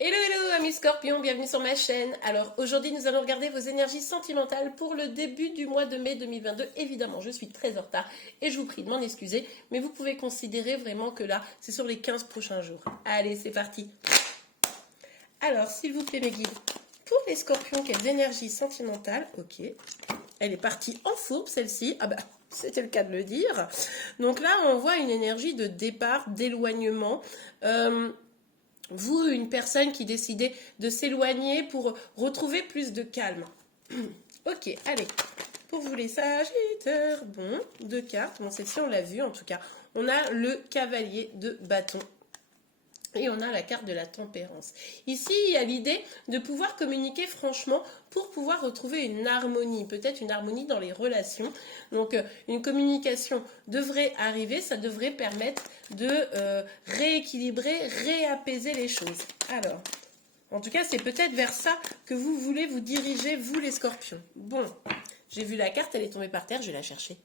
Hello hello amis scorpions, bienvenue sur ma chaîne. Alors aujourd'hui nous allons regarder vos énergies sentimentales pour le début du mois de mai 2022. Évidemment je suis très en retard et je vous prie de m'en excuser, mais vous pouvez considérer vraiment que là c'est sur les 15 prochains jours. Allez c'est parti. Alors s'il vous plaît mes guides, pour les scorpions quelles énergies sentimentales, ok, elle est partie en fourbe celle-ci, ah bah c'était le cas de le dire. Donc là on voit une énergie de départ, d'éloignement. Vous, une personne qui décidait de s'éloigner pour retrouver plus de calme. Ok, allez. Pour vous les sagittaires, bon, deux cartes. Bon, celle-ci, on l'a vu en tout cas. On a le cavalier de bâton. Et on a la carte de la tempérance. Ici, il y a l'idée de pouvoir communiquer franchement pour pouvoir retrouver une harmonie, peut-être une harmonie dans les relations. Donc, une communication devrait arriver, ça devrait permettre de rééquilibrer, réapaiser les choses. Alors, en tout cas, c'est peut-être vers ça que vous voulez vous diriger, vous les scorpions. Bon, j'ai vu la carte, elle est tombée par terre, je vais la chercher.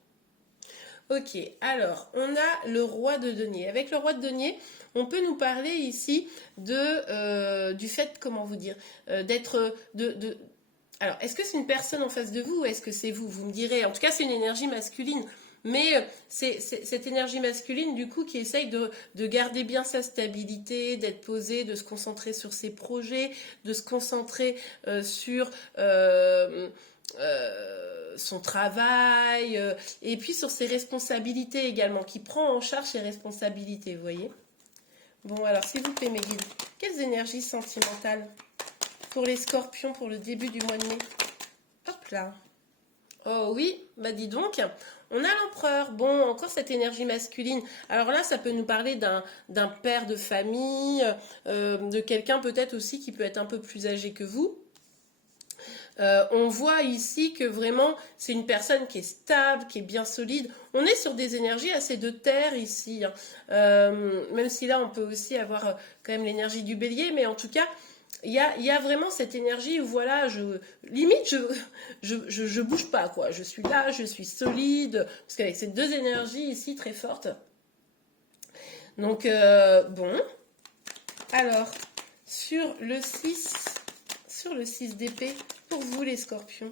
Ok, alors on a le roi de denier. Avec le roi de denier, on peut nous parler ici du fait, comment vous dire, d'être Alors, est-ce que c'est une personne en face de vous ou est-ce que c'est vous? Vous me direz. En tout cas, c'est une énergie masculine. Mais c'est cette énergie masculine, du coup, qui essaye de garder bien sa stabilité, d'être posée, de se concentrer sur ses projets, de se concentrer sur son travail, et puis sur ses responsabilités également, qui prend en charge ses responsabilités, vous voyez. Bon, alors, s'il vous plaît, mes guides, quelles énergies sentimentales pour les scorpions pour le début du mois de mai? Hop là. Oh oui, bah dis donc, on a l'empereur. Bon, encore cette énergie masculine. Alors là, ça peut nous parler d'un père de famille, de quelqu'un peut-être aussi qui peut être un peu plus âgé que vous. On voit ici que vraiment c'est une personne qui est stable, qui est bien solide. On est sur des énergies assez de terre ici, hein. Même si là on peut aussi avoir quand même l'énergie du bélier, mais en tout cas il y a vraiment cette énergie où voilà, je bouge pas quoi. Je suis là, je suis solide, parce qu'avec ces deux énergies ici très fortes. Donc bon, alors sur le 6 d'épée, pour vous les scorpions.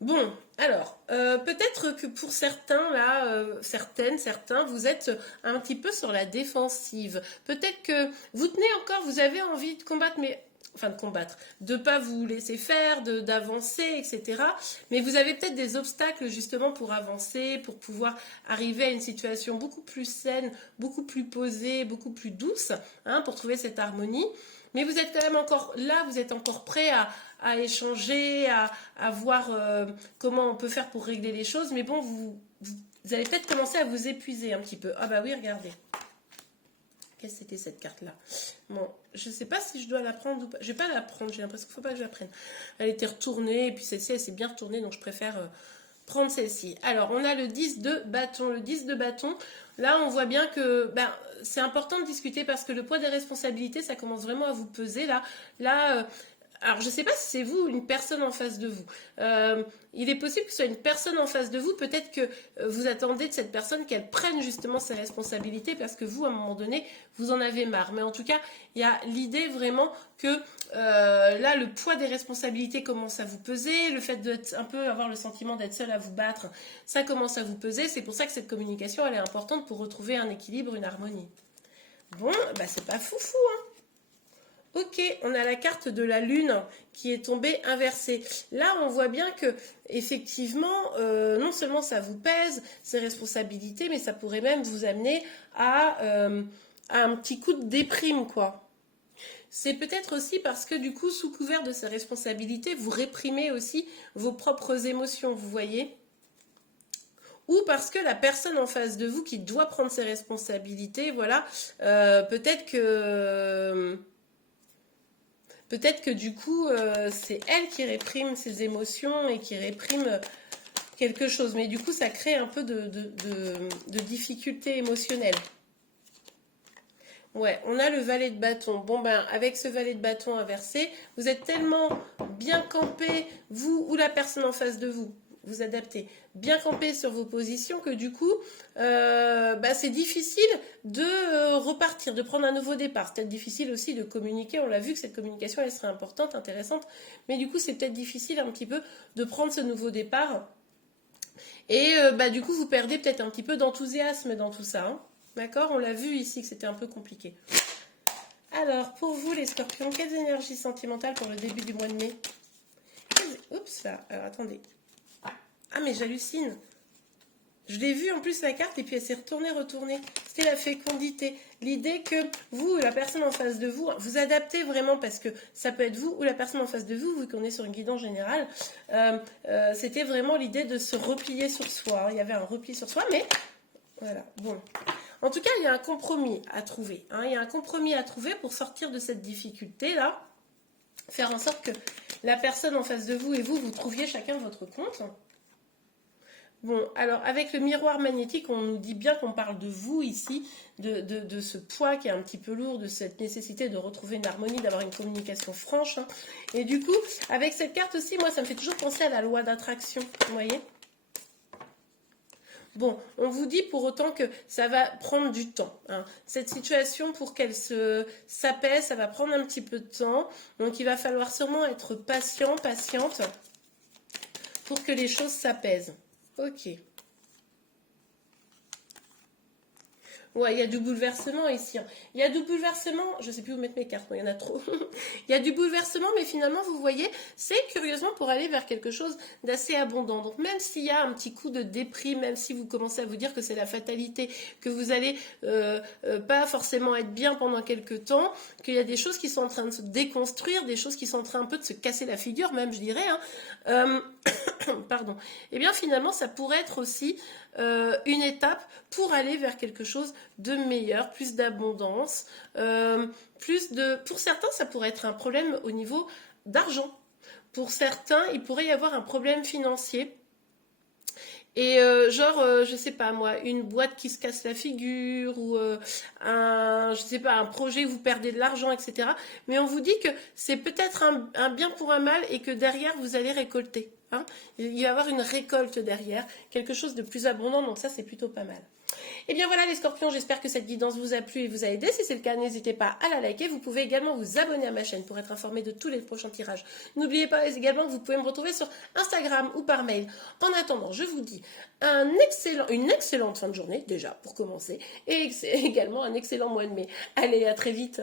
Bon, alors, peut-être que pour certains, là, certains, vous êtes un petit peu sur la défensive. Peut-être que vous tenez encore, vous avez envie de combattre, mais enfin de combattre, de pas vous laisser faire, d'avancer, etc. Mais vous avez peut-être des obstacles justement pour avancer, pour pouvoir arriver à une situation beaucoup plus saine, beaucoup plus posée, beaucoup plus douce, hein, pour trouver cette harmonie. Mais vous êtes quand même encore là, vous êtes encore prêt à échanger, à voir comment on peut faire pour régler les choses. Mais bon, vous allez peut-être commencer à vous épuiser un petit peu. Ah bah oui, regardez. Qu'est-ce que c'était cette carte-là? Bon, je ne sais pas si je dois la prendre ou pas. Je ne vais pas la prendre, j'ai l'impression qu'il ne faut pas que je la prenne. Elle était retournée, et puis celle-ci, elle s'est bien retournée, donc je préfère prendre celle-ci. Alors, on a le 10 de bâton. Le 10 de bâton, là, on voit bien que c'est important de discuter parce que le poids des responsabilités, ça commence vraiment à vous peser. Là, alors, je ne sais pas si c'est vous ou une personne en face de vous. Il est possible que ce soit une personne en face de vous. Peut-être que vous attendez de cette personne qu'elle prenne justement ses responsabilités parce que vous, à un moment donné, vous en avez marre. Mais en tout cas, il y a l'idée vraiment que là, le poids des responsabilités commence à vous peser. Le fait d'être un peu avoir le sentiment d'être seul à vous battre, ça commence à vous peser. C'est pour ça que cette communication, elle est importante pour retrouver un équilibre, une harmonie. Bon, bah c'est pas foufou, hein. Ok, on a la carte de la lune qui est tombée inversée. Là, on voit bien que effectivement, non seulement ça vous pèse, ces responsabilités, mais ça pourrait même vous amener à un petit coup de déprime, quoi. C'est peut-être aussi parce que du coup, sous couvert de ces responsabilités, vous réprimez aussi vos propres émotions, vous voyez? Ou parce que la personne en face de vous qui doit prendre ses responsabilités, voilà, peut-être que du coup, c'est elle qui réprime ses émotions et qui réprime quelque chose. Mais du coup, ça crée un peu de difficultés émotionnelles. Ouais, on a le valet de bâton. Bon ben, avec ce valet de bâton inversé, vous êtes tellement bien campé, vous ou la personne en face de vous. vous adapter, bien camper sur vos positions, que du coup, c'est difficile de repartir, de prendre un nouveau départ. C'est peut-être difficile aussi de communiquer. On l'a vu que cette communication, elle serait importante, intéressante, mais du coup, c'est peut-être difficile un petit peu de prendre ce nouveau départ. Et du coup, vous perdez peut-être un petit peu d'enthousiasme dans tout ça. Hein. D'accord? On l'a vu ici que c'était un peu compliqué. Alors, pour vous, les scorpions, quelles énergies sentimentales pour le début du mois de mai? Oups, là, alors attendez. Ah, mais j'hallucine. Je l'ai vu en plus la carte et puis elle s'est retournée. C'était la fécondité. L'idée que vous, la personne en face de vous, vous adaptez vraiment parce que ça peut être vous ou la personne en face de vous, vu qu'on est sur une guidance générale. C'était vraiment l'idée de se replier sur soi. Il y avait un repli sur soi, mais voilà, bon. En tout cas, il y a un compromis à trouver. Hein. Il y a un compromis à trouver pour sortir de cette difficulté-là. Faire en sorte que la personne en face de vous et vous trouviez chacun votre compte. Bon, alors avec le miroir magnétique, on nous dit bien qu'on parle de vous ici, de ce poids qui est un petit peu lourd, de cette nécessité de retrouver une harmonie, d'avoir une communication franche. Hein. Et du coup, avec cette carte aussi, moi, ça me fait toujours penser à la loi d'attraction, vous voyez ? Bon, on vous dit pour autant que ça va prendre du temps. Hein. Cette situation, pour qu'elle s'apaise, ça va prendre un petit peu de temps. Donc, il va falloir sûrement être patient, patiente, pour que les choses s'apaisent. Ok. Ouais, il y a du bouleversement ici. Hein. Il y a du bouleversement, je ne sais plus où mettre mes cartes, il y en a trop. Il y a du bouleversement, mais finalement, vous voyez, c'est curieusement pour aller vers quelque chose d'assez abondant. Donc même s'il y a un petit coup de déprime, même si vous commencez à vous dire que c'est la fatalité, que vous allez pas forcément être bien pendant quelques temps, qu'il y a des choses qui sont en train de se déconstruire, des choses qui sont en train un peu de se casser la figure, même je dirais, hein, pardon. Et bien finalement, ça pourrait être aussi une étape pour aller vers quelque chose de meilleur, plus d'abondance, pour certains, ça pourrait être un problème au niveau d'argent. Pour certains, il pourrait y avoir un problème financier. Et je sais pas moi, une boîte qui se casse la figure ou je sais pas, un projet où vous perdez de l'argent, etc. Mais on vous dit que c'est peut-être un bien pour un mal et que derrière vous allez récolter. Hein. Il va y avoir une récolte derrière, quelque chose de plus abondant, donc ça c'est plutôt pas mal. Et bien voilà les scorpions, j'espère que cette guidance vous a plu et vous a aidé. Si c'est le cas, n'hésitez pas à la liker. Vous pouvez également vous abonner à ma chaîne pour être informé de tous les prochains tirages. N'oubliez pas également que vous pouvez me retrouver sur Instagram ou par mail. En attendant, je vous dis une excellente fin de journée, déjà pour commencer, et également un excellent mois de mai. Allez, à très vite.